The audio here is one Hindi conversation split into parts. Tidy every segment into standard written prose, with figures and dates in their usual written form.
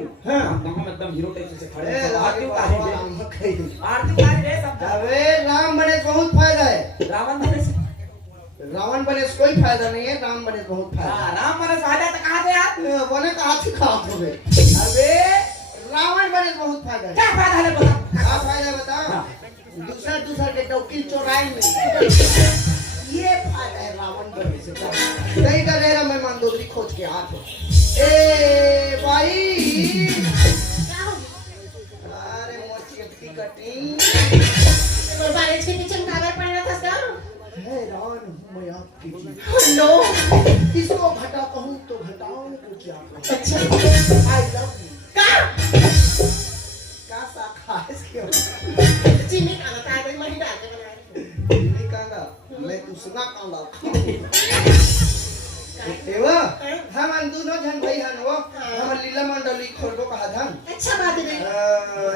हूं हां हम एकदम हीरो टाइप से खड़े हैं आरती आरती उतारी रे सब। अबे राम बने बहुत फायदा है, रावण बने से रावण बने से कोई फायदा नहीं है, राम बने बहुत फायदा। हां राम बने फायदा तो कहां से यार बने कहां से खाओ तुम्हें? अबे रावण बने बहुत फायदा है। क्या फायदा है बता? क्या फायदा बता? दूसरा के डौकी चोराई में ये फायदा है रावण बनने से। नहीं कर रहा मैं मंदोदरी खोज के हाथ ए भाई अरे मोची की कटिंग तो बारिश के पीछे कागज पड़ना था सर। हैरान हूं मैं आपकी चीज नो इसको घटा कहूं तो घटाओ तो क्या? अच्छा आई लव यू का शाखा इसके चीनी खाना था तो मैं डाल के बनाया। नहीं कहना मैं दूसरा कांदा देवा हम दोनों जन भाई हन वो हम लीला मंडली खोलबो कहा धन। अच्छा बात है।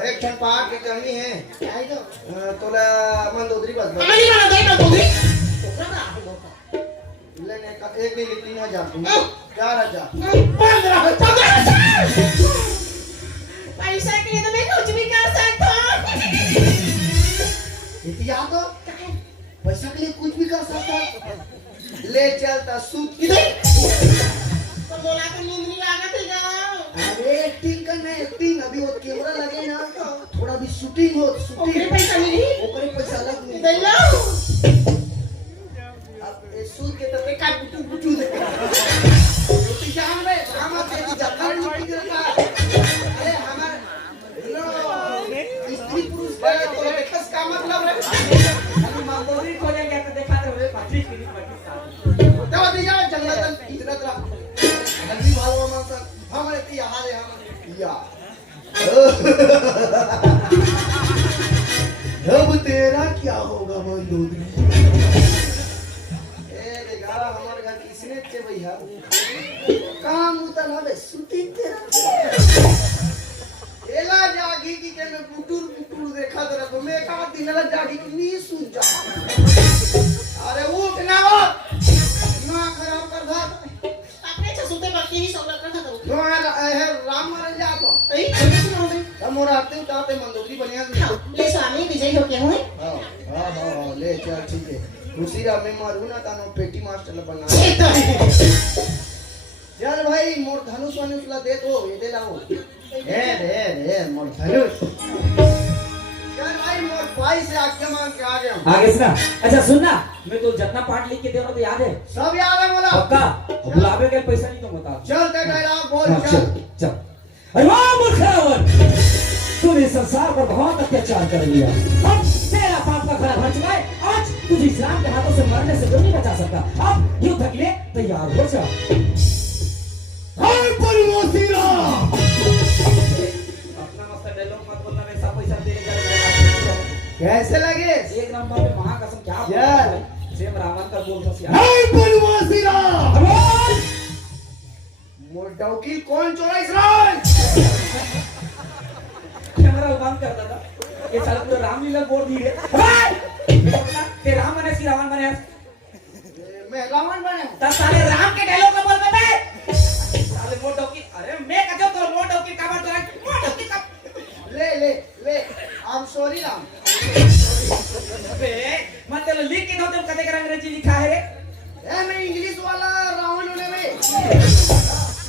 एक जन पाक की कमी है क्या है तो तोला मंदोदरी बस हमारी वाला दे ना दूंगी तो ना लेने का एक नहीं 3000 दूंगा 4000 15,000 पैसा के लिए तो मैं कुछ भी कर सकता हूं। इतिया तो पैसा के लिए कुछ भी कर सकता ले चलता सूट इधर तो बोला कि नींद नहीं आ गई थी। अरे एक्टिंग करना है एक्टिंग अभी वो कैमरा लगे ना थोड़ा भी शूटिंग हो शूटिंग ओकरे पैसा मिली ओकरे पैसा लग नहीं दे लो अब ये सूट के तते का बुटू दे रोटी जान में हम तेरी जत्तर रोटी देता अरे हमार लो स्त्री पुरुष का तो देखस का मतलब रे अभी मंदोदरी खोलेंगे तो देखा रे 25 मिनट 25 साल दवा दिया जंगल इतना तरह अभी भागवा मां हमारे ती हारे हम या अब तेरा क्या होगा मंदोदरी? ए देखा हमारे घर किसने चे भैया काम उतना बे शूटिंग तेरा एला जागी की के मैं बुटुर देखा तेरा तो मैं का दिन ला जागी की नी सुन जा अरे उठ ना वो ना खराब कर धा अपने छसूते बाकी नहीं सब रखना था तो नो है राम मारन जा तो ए कैसे सुनाओ दे हम और आते उतारते मंदोदरी बनिया ले स्वामी विजय हो के हुए। हां ले चल ठीक है उसी राम में मारू ना तानो पेटी मास्टर बना चल भाई मोर धनुष वनुष ला दे तो ये दे लाओ रे मोर धनुष चल भाई मोर भाई से आज्ञा मांग के आ गया हूं आगे सुना। अच्छा सुनना मैं तो जितना पाठ लिख के दे रहा हूं तो याद है सब याद है बोला पक्का बुलावे के पैसा नहीं तो बता चल ते डायलॉग बोल हाँ, चल चल अरे वाह मूर्ख रावण तूने संसार पर बहुत अत्याचार कर लिया अब तेरा पाप का खरा भर चुका है आज तुझे इस राम के हाथों से मरने से क्यों नहीं बचा सकता अब युद्ध के लिए तैयार हो जा हाय परमोसी राम अपना मस्त डायलॉग मत बोलना वैसा पैसा तेरे घर कैसे लगे एक नंबर पे महाकसम क्या चल सेम रावण का बोल था हाय परमोसी राम भगवान मोर डौकी कौन चोरा इस राम कैमरा बंद कर दादा ये साला तो रामलीला बोल दी है ते राम बने सी रावण बने मैं रावण बने तब साले राम के डायलॉग बोल बे साले मोटो की अरे मैं कजो तो मोटो की काबर तोरा मोटो की का ले आई एम सॉरी राम अबे मतलब लिख के दो तुम कदे कर अंग्रेजी लिखा है ए मैं इंग्लिश वाला रावण होने में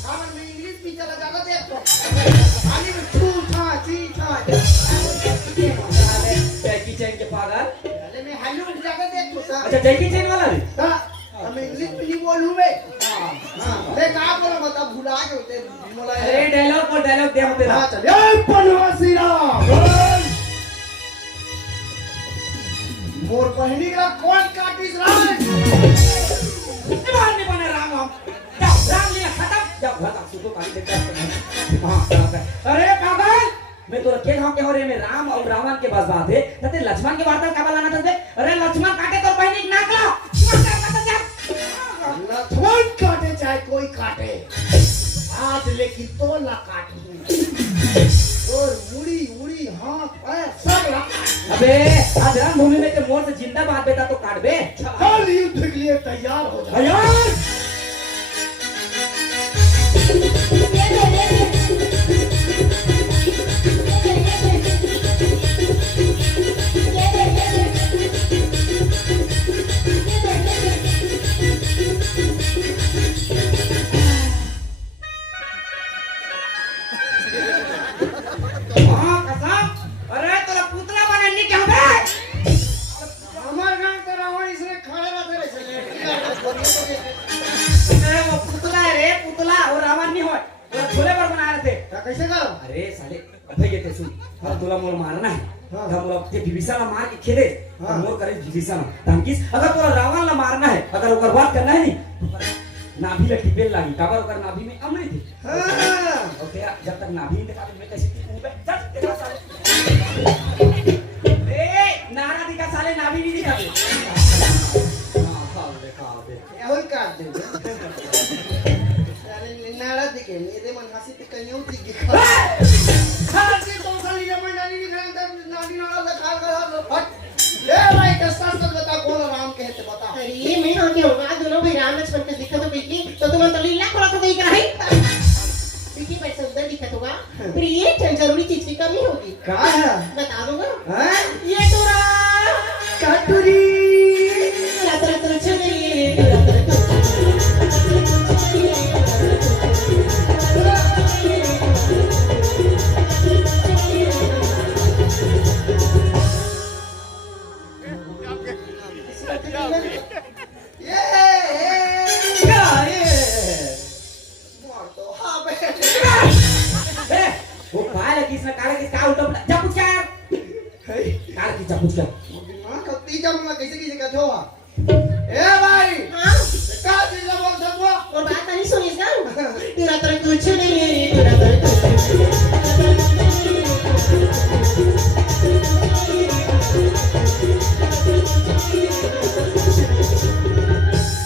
रावण में इंग्लिश भी चला जाता देख तो आगे में छू था ची था जैकी चैन के पागल पहले मैं हेलो जाकर देख तो था अच्छा जैकी चैन वाला भी मैं इंग्लिश में नहीं बोलूं मैं मैं कहां बोला बता भुला के होते मोला अरे डायलॉग दे हम तेरा चल ए बनवासी राम मोर पहनी का कौन काटिस राम निभाने बने राम हम जाओ राम लीला खत्म जाओ घर आप सुतो काली देखते हां अरे पागल मैं तो रखे हम के हो रे में राम और रावण के बस बात है तते लक्ष्मण के वार्ता का लाना था अरे लक्ष्मण काटे तो पहनी नाक लो लक्ष्मण काटे चाहे कोई काटे आज लेकिन तो ला काटी और मुड़ी हाथ पैर सब ला अबे आज रणभूमि में के मोर से जिंदा बात बेटा तो काट बे कल युद्ध के लिए तैयार हो जा तैयार अरे वो पुतला है रे पुतला वो रावण नहीं होय वो झोले पर बना रहे थे कैसे करो अरे साले अबे ये ते सुन अब तुला मोर मारना है हाँ। हम लोग ते विभीषण मार के खेले हाँ। मोर करे विभीषण धमकीस अगर तोरा रावण ला मारना है अगर ओकर बात करना है नहीं तो कर नाभि ले टिपेल लागी काबर ओकर नाभि में अमृत है हाँ ओके जब तक नाभि नहीं देखा तो मैं कैसे मुंह पे चल तेरा साले ए नारा दिखा साले नाभि नहीं दिखा दे हां खा दे ये होई काट दे अरे नाड़ा दिखे मेरे मन हंसी ते कन्या उठी दिखा खान के तो साली जब नानी नहीं खान तब नानी नाड़ा से खा खा हट ए भाई कसम से बता कौन राम कहते बता अरे मैं हाँ क्या होगा दोनों भाई राम लक्ष्मण के दिखा तो बिकी तो तुम तो लीला कोला तो देख रहा है बिकी भाई सुंदर दिखा होगा फिर ये जरूरी चीज की कमी होगी का है बता दूंगा हैं ये तोरा काटुरी रात रात चले ये मार तो हां बे ए वो पाले किसने काले किस का उल्टा पलटा जा पूछ क्या यार काले किस जा पूछ क्या दिमाग का तीजा में कैसे कैसे कहते हो ए भाई हाँ का तीजा बोल सको और बात नहीं सुनी इसका तेरा तरह कुछ नहीं है तेरा तरह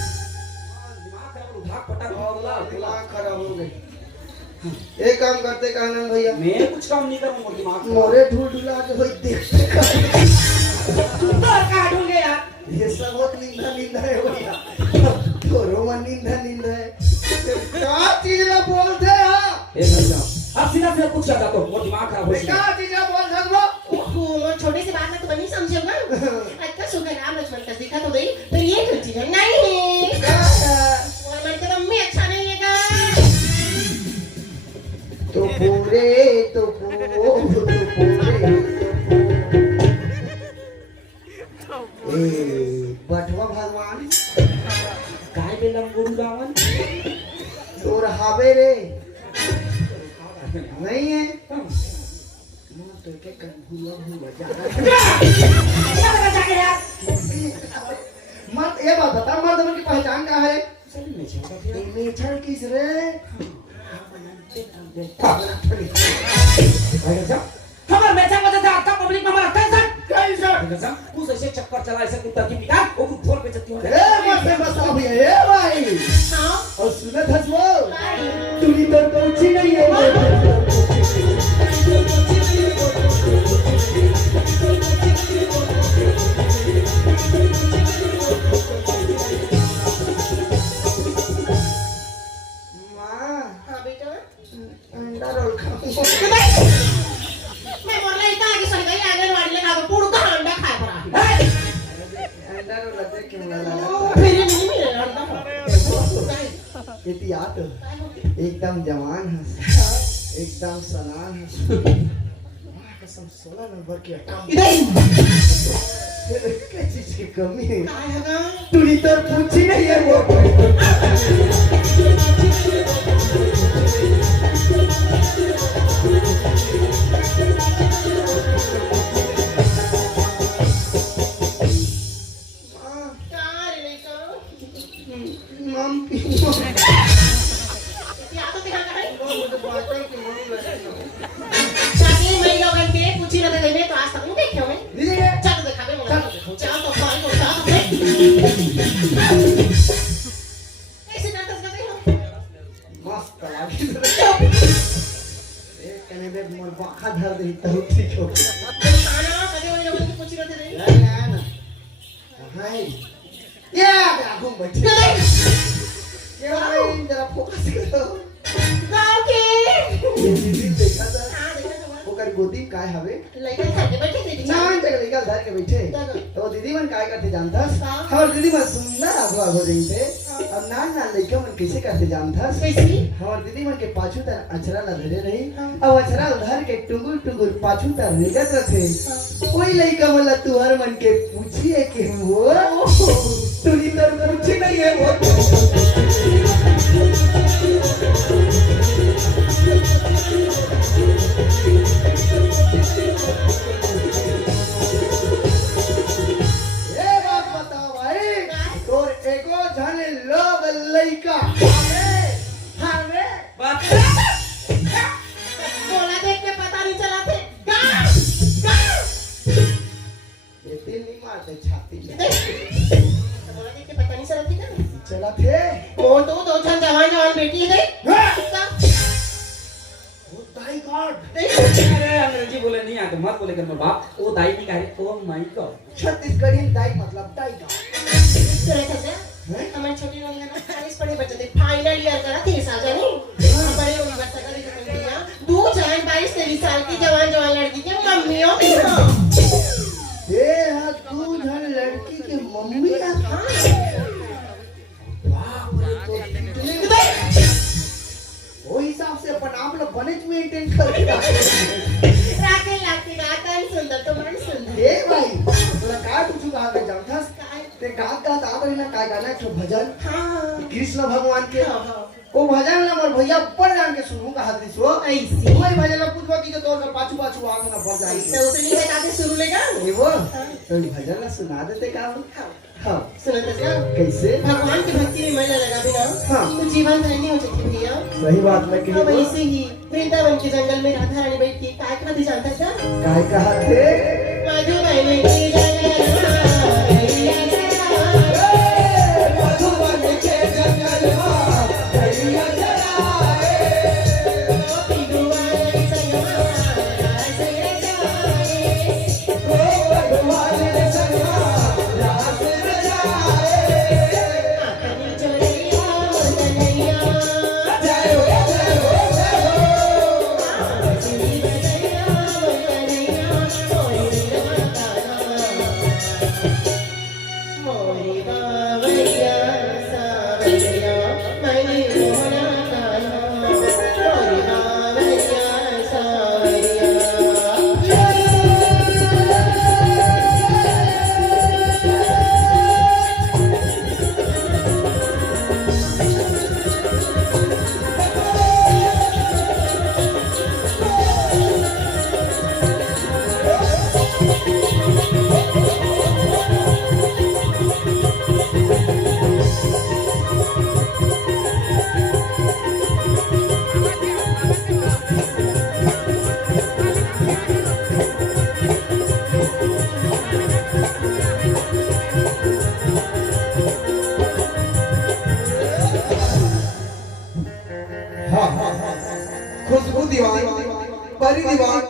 दिमाग खराब उठा पटक बोला दिमाग खराब हो गई एक काम करते कहना भैया मैं कुछ काम नहीं करूंगा दिमाग मोरे ढूल ढूला के होई देखते का तो काटूंगे यार ये सब बहुत निंदा निंदा है भैया तो रोमन निंदा निंदा है क्या चीज ना बोलते हैं ए भैया अब सीधा सीधा पूछ जाता तो वो दिमाग खराब हो क्या चीज ना बोल सको ओहो छोटे से बात में तो नहीं समझेगा अच्छा सुगर राम लक्ष्मण का दिखा तो नहीं फिर ये क्या चीज है नहीं क्या है और मन के दम में अच्छा नहीं है तो पूरे ए बटवा भगवान काय बेलम गुरु रावण तोर हावे रे नहीं है मां तो के कर भूला भूला जा क्या लगा जाके यार मत ये बात बता मर्द की पहचान क्या है चल मैं चलता फिर नेचर किस रे खबर मैच में था आपका पब्लिक में हमारा कैसा कैसा कैसा उस ऐसे चक्कर चला ऐसे कुत्ता की पिटा वो खुद ढोल पे चलती है ए मत बस भैया ए भाई हाँ और सुनत हसवो भाई तूनी तो पहुंची नहीं है मां हाँ बेटा अंडा रोल खाऊं मैं बोल रही था कि सर गई आंगनवाड़ी लगा दो पूरा का अंडा खाए पर आ अंडा रोल लगे क्यों लगा फिर नहीं मिले अंडा एहतियात एकदम जवान है एकदम सलान है कसम 16 नंबर के इधर क्या चीज की कमी है काय होगा तूनी तो पूछी नहीं है वो कार नहीं करो मम या तो दिखा कर मुझे बातों की मम लगे शादी में लोग के पूछी ना दे में तो आज तक नहीं देखे मैं दीजिए चल तो दिखा दे मुझे चल तो भाई को चल तो ऐसे करते करते हो मस्त लगी एक कने में मोर बाखा धर दे तो ठीक हो खाना कदे वो लोग की पूछी ना दे ना हाय ये घूम बैठे ये भाई जरा फोकस करो गांव के दीदी देखा था हां देखा तो ओकर गोदी काय हवे लइका घर के बैठे थे नान जगह लेकर धर के बैठे तो दीदी मन काय करते जानथस और दीदी मन सुंदर आगो आगो रहीते अब नान नान लइका मन कैसे करते जानथस कैसी और दीदी मन के पाछू तक अचरा ला धरे रही अब अचरा उधर के टुंगुर टुंगुर पाछू तक रेगत रथे कोई लइका मन ला तुहर मन के पूछिए कि वो तुझी तर कुछ नहीं है वो ये बात बताओ भाई तोर एको जाने लोग लइका हमें बात बोला देख के पता नहीं चला थे ये दिल नहीं मारते छाती में बोला देख के पता नहीं चला थी क्या चला थे वो तो दो जन जवान जवान बेटी है ओ दाई गॉड अरे अंग्रेजी बोले नहीं आते मत बोले कर बाप वो दाई नहीं कह ओ माय गॉड छत्तीसगढ़ी दाई मतलब दाई गॉड सुने थे क्या हमारे छोटी वाली ना कॉलेज पढ़े बच्चे थे फाइनल ईयर करा 3 साल जानी बड़े यूनिवर्सिटी का रिजल्ट दिया दो जान 22 23 साल की जवान जवान लड़की की मम्मियों की ये है तू जन लड़की की मम्मी है बाप रे तो कितने वो हिसाब से अपन आप लोग बने मेंटेन कर राके लागती गाता सुंदर तो मन सुंदर ए भाई तुला काय पूछू गा के जानथस ते गात गात आ रही ना काय गाना एक भजन हां कृष्ण भगवान के हां वो भजन ना मोर भैया ऊपर जान के सुनू का हाथ सो ऐसी वही भजन ना पूछबो कि जो तोर पाछू पाछू आ ना बढ़ जाई तो उतनी है ताते शुरू लेगा ये वो तो भजन ना सुना देते का हां सुनो तो क्या कैसे भगवान की भक्ति में मन लगा बिना हाँ। तो जीवन धन्य हो जाती भैया सही बात मैं अब कही ऐसे ही वृंदावन के जंगल में राधा रानी बैठ के काय खाती जानता क्या काय कहा थे मधुबन के जंगल मधुबन के जंगल गैया चराए भगवान ने संगा रास रचाए जय हो जय हो जय हो खुशबू दीवान परी दीवान